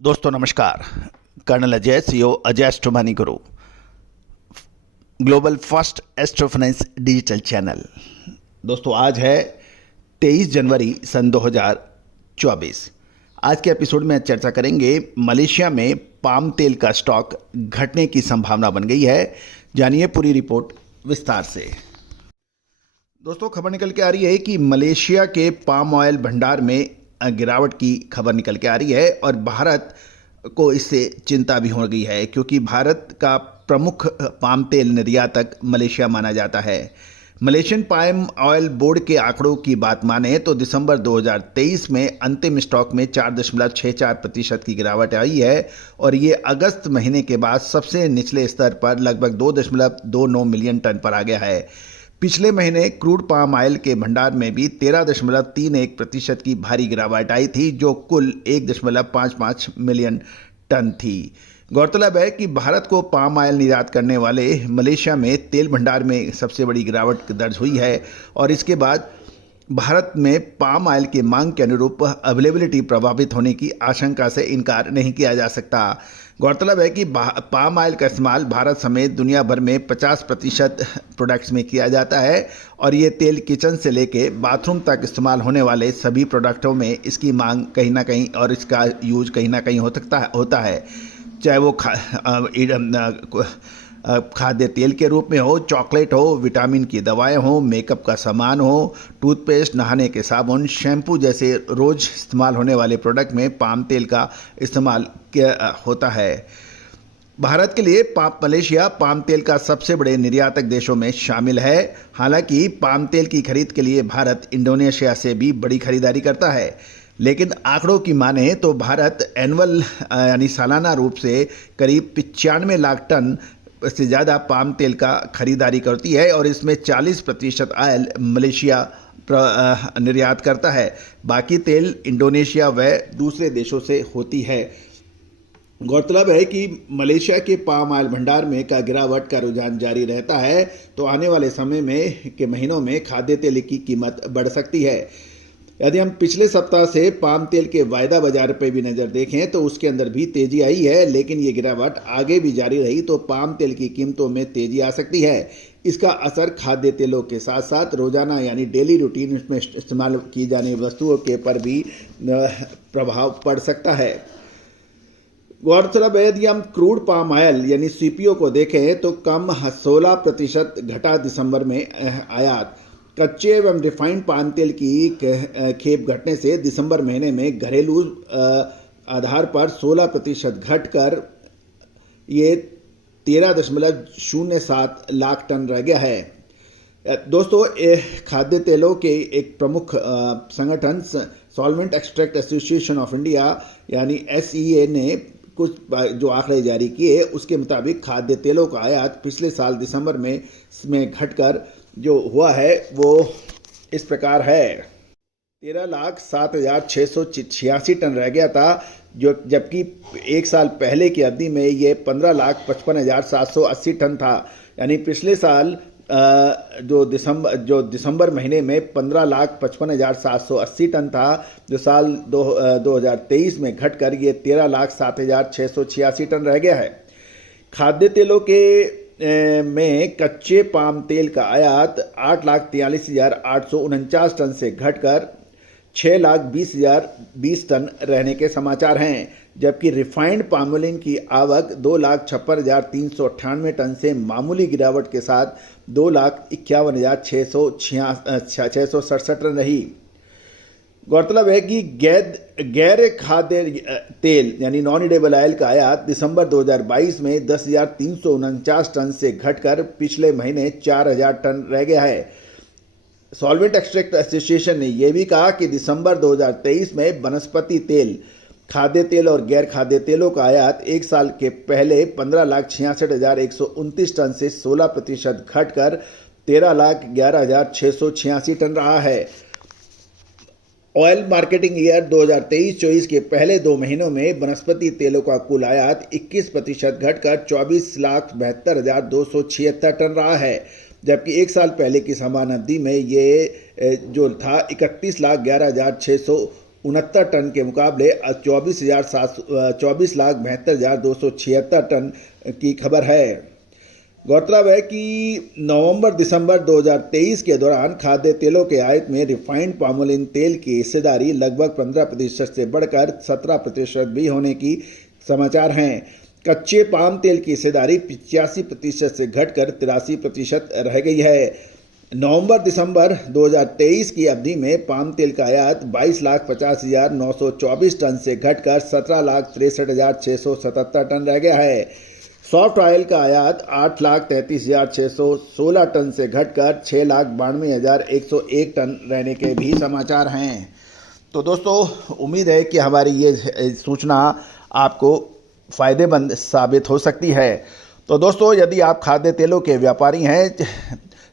दोस्तों नमस्कार। Colonel Ajay CO Ajay एस्ट्रोमनी गुरु, global first astro finance digital channel. दोस्तों आज है 23 जनवरी सन 2024। आज के एपिसोड में चर्चा करेंगे मलेशिया में पाम तेल का स्टॉक घटने की संभावना बन गई है। जानिए पूरी रिपोर्ट विस्तार से। दोस्तों खबर निकल के आ रही है कि मलेशिया के पाम ऑयल भंडार में गिरावट की खबर निकल के आ रही है और भारत को इससे चिंता भी हो गई है, क्योंकि भारत का प्रमुख पाम तेल निर्यातक मलेशिया माना जाता है। मलेशियन पाम ऑयल बोर्ड के आंकड़ों की बात माने तो दिसंबर 2023 में अंतिम स्टॉक में 4.64% की गिरावट आई है और ये अगस्त महीने के बाद सबसे निचले स्तर पर लगभग 2.29 मिलियन टन पर आ गया है। पिछले महीने क्रूड पाम ऑयल के भंडार में भी 13.31% की भारी गिरावट आई थी, जो कुल 1.55 मिलियन टन थी। गौरतलब है कि भारत को पाम ऑयल निर्यात करने वाले मलेशिया में तेल भंडार में सबसे बड़ी गिरावट दर्ज हुई है और इसके बाद भारत में पाम ऑयल की मांग के अनुरूप अवेलेबिलिटी प्रभावित होने की आशंका से इनकार नहीं किया जा सकता। गौरतलब है कि पाम ऑयल का इस्तेमाल भारत समेत दुनिया भर में 50% प्रोडक्ट्स में किया जाता है और ये तेल किचन से लेके बाथरूम तक इस्तेमाल होने वाले सभी प्रोडक्टों में इसकी मांग कहीं ना कहीं और इसका यूज कहीं ना कहीं होता है, चाहे वो खाद्य तेल के रूप में हो, चॉकलेट हो, विटामिन की दवाएं हो, मेकअप का सामान हो, टूथपेस्ट, नहाने के साबुन, शैम्पू जैसे रोज इस्तेमाल होने वाले प्रोडक्ट में पाम तेल का इस्तेमाल होता है। भारत के लिए मलेशिया पाम तेल का सबसे बड़े निर्यातक देशों में शामिल है। हालांकि पाम तेल की खरीद के लिए भारत इंडोनेशिया से भी बड़ी खरीदारी करता है, लेकिन आंकड़ों की माने तो भारत एनुअल यानी सालाना रूप से करीब 95 लाख टन से ज़्यादा पाम तेल का खरीदारी करती है और इसमें 40% ऑयल मलेशिया निर्यात करता है। बाकी तेल इंडोनेशिया व दूसरे देशों से होती है। गौरतलब है कि मलेशिया के पाम ऑयल भंडार में का गिरावट का रुझान जारी रहता है, तो आने वाले समय में के महीनों में खाद्य तेल की कीमत बढ़ सकती है। यदि हम पिछले सप्ताह से पाम तेल के वायदा बाजार पर भी नज़र देखें तो उसके अंदर भी तेजी आई है, लेकिन ये गिरावट आगे भी जारी रही तो पाम तेल की कीमतों में तेजी आ सकती है। इसका असर खाद्य तेलों के साथ साथ रोजाना यानी डेली रूटीन में इस्तेमाल की जाने वस्तुओं के पर भी प्रभाव पड़ सकता है। गौरतलब है यदि हम क्रूड पाम ऑयल यानी सीपीओ को देखें तो कम 16% घटा दिसंबर में आयात। कच्चे एवं रिफाइंड पाम तेल की खेप घटने से दिसंबर महीने में घरेलू आधार पर 16% घटकर ये 13.07 लाख टन रह गया है। दोस्तों खाद्य तेलों के एक प्रमुख संगठन solvent extract association of India यानी SEA ने कुछ जो आंकड़े जारी किए उसके मुताबिक खाद्य तेलों का आयात पिछले साल दिसंबर में घटकर जो हुआ है वो इस प्रकार है। 13,07,686 टन रह गया था, जो जबकि एक साल पहले की अवधि में ये 15,55,780 टन था। यानी पिछले साल जो दिसंबर महीने में 15,55,780 टन था, जो साल 2023 में घटकर ये 13,07,686 टन रह गया है। खाद्य तेलों के में कच्चे पाम तेल का आयात 8,43,849 टन से घटकर 6,20,020 टन रहने के समाचार हैं, जबकि रिफाइंड पामोलिन की आवक 2,56,398 टन से मामूली गिरावट के साथ 2,51,667 टन रही। गौरतलब है कि गैर खाद्य तेल यानी नॉन एडिबल ऑयल का आयात दिसंबर 2022 में 10,349 टन से घटकर पिछले महीने 4,000 टन रह गया है। सॉल्वेंट एक्सट्रैक्ट एसोसिएशन ने यह भी कहा कि दिसंबर 2023 में वनस्पति तेल, खाद्य तेल और गैर खाद्य तेलों का आयात एक साल के पहले 15,66,129 टन से 16% घटकर 13,11,686 टन रहा है। ऑयल मार्केटिंग ईयर 2023-24 के पहले 2 महीनों में वनस्पति तेलों का कुल आयात 21% घटकर 24,72,276 टन रहा है, जबकि एक साल पहले की समान अवधि में ये जो था 31,11,600 69 टन के मुकाबले 24,72,276 टन की खबर है। गौरतलब है कि नवंबर-दिसंबर 2023 के दौरान खाद्य तेलों के आयात में रिफाइंड पामोलिन तेल की हिस्सेदारी लगभग 15% से बढ़कर 17% भी होने की समाचार हैं। कच्चे पाम तेल की हिस्सेदारी 85% से घटकर 83% रह गई है। नवंबर-दिसंबर 2023 की अवधि में पाम तेल का आयात 22,50,924 टन से घटकर 17,63,677 टन रह गया है। सॉफ्ट ऑयल का आयात 8,33,616 टन से घटकर 6,92,101 टन रहने के भी समाचार हैं। तो दोस्तों, उम्मीद है कि हमारी ये सूचना आपको फ़ायदेमंद साबित हो सकती है। तो दोस्तों, यदि आप खाद्य तेलों के व्यापारी हैं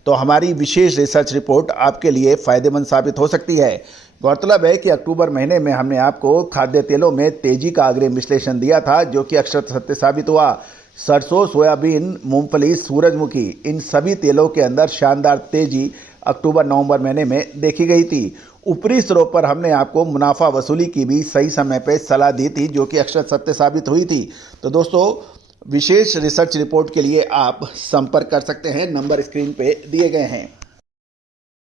तो हमारी विशेष रिसर्च रिपोर्ट आपके लिए फ़ायदेमंद साबित हो सकती है। गौरतलब है कि अक्टूबर महीने में हमने आपको खाद्य तेलों में तेजी का अग्रिम विश्लेषण दिया था, जो कि अक्षर सत्य साबित हुआ। सरसों, सोयाबीन, मूंगफली, सूरजमुखी, इन सभी तेलों के अंदर शानदार तेजी अक्टूबर-नवंबर महीने में देखी गई थी। ऊपरी स्तरों पर हमने आपको मुनाफा वसूली की भी सही समय पर सलाह दी थी, जो कि अक्षर सत्य साबित हुई थी। तो दोस्तों, विशेष रिसर्च रिपोर्ट के लिए आप संपर्क कर सकते हैं, नंबर स्क्रीन पे दिए गए हैं।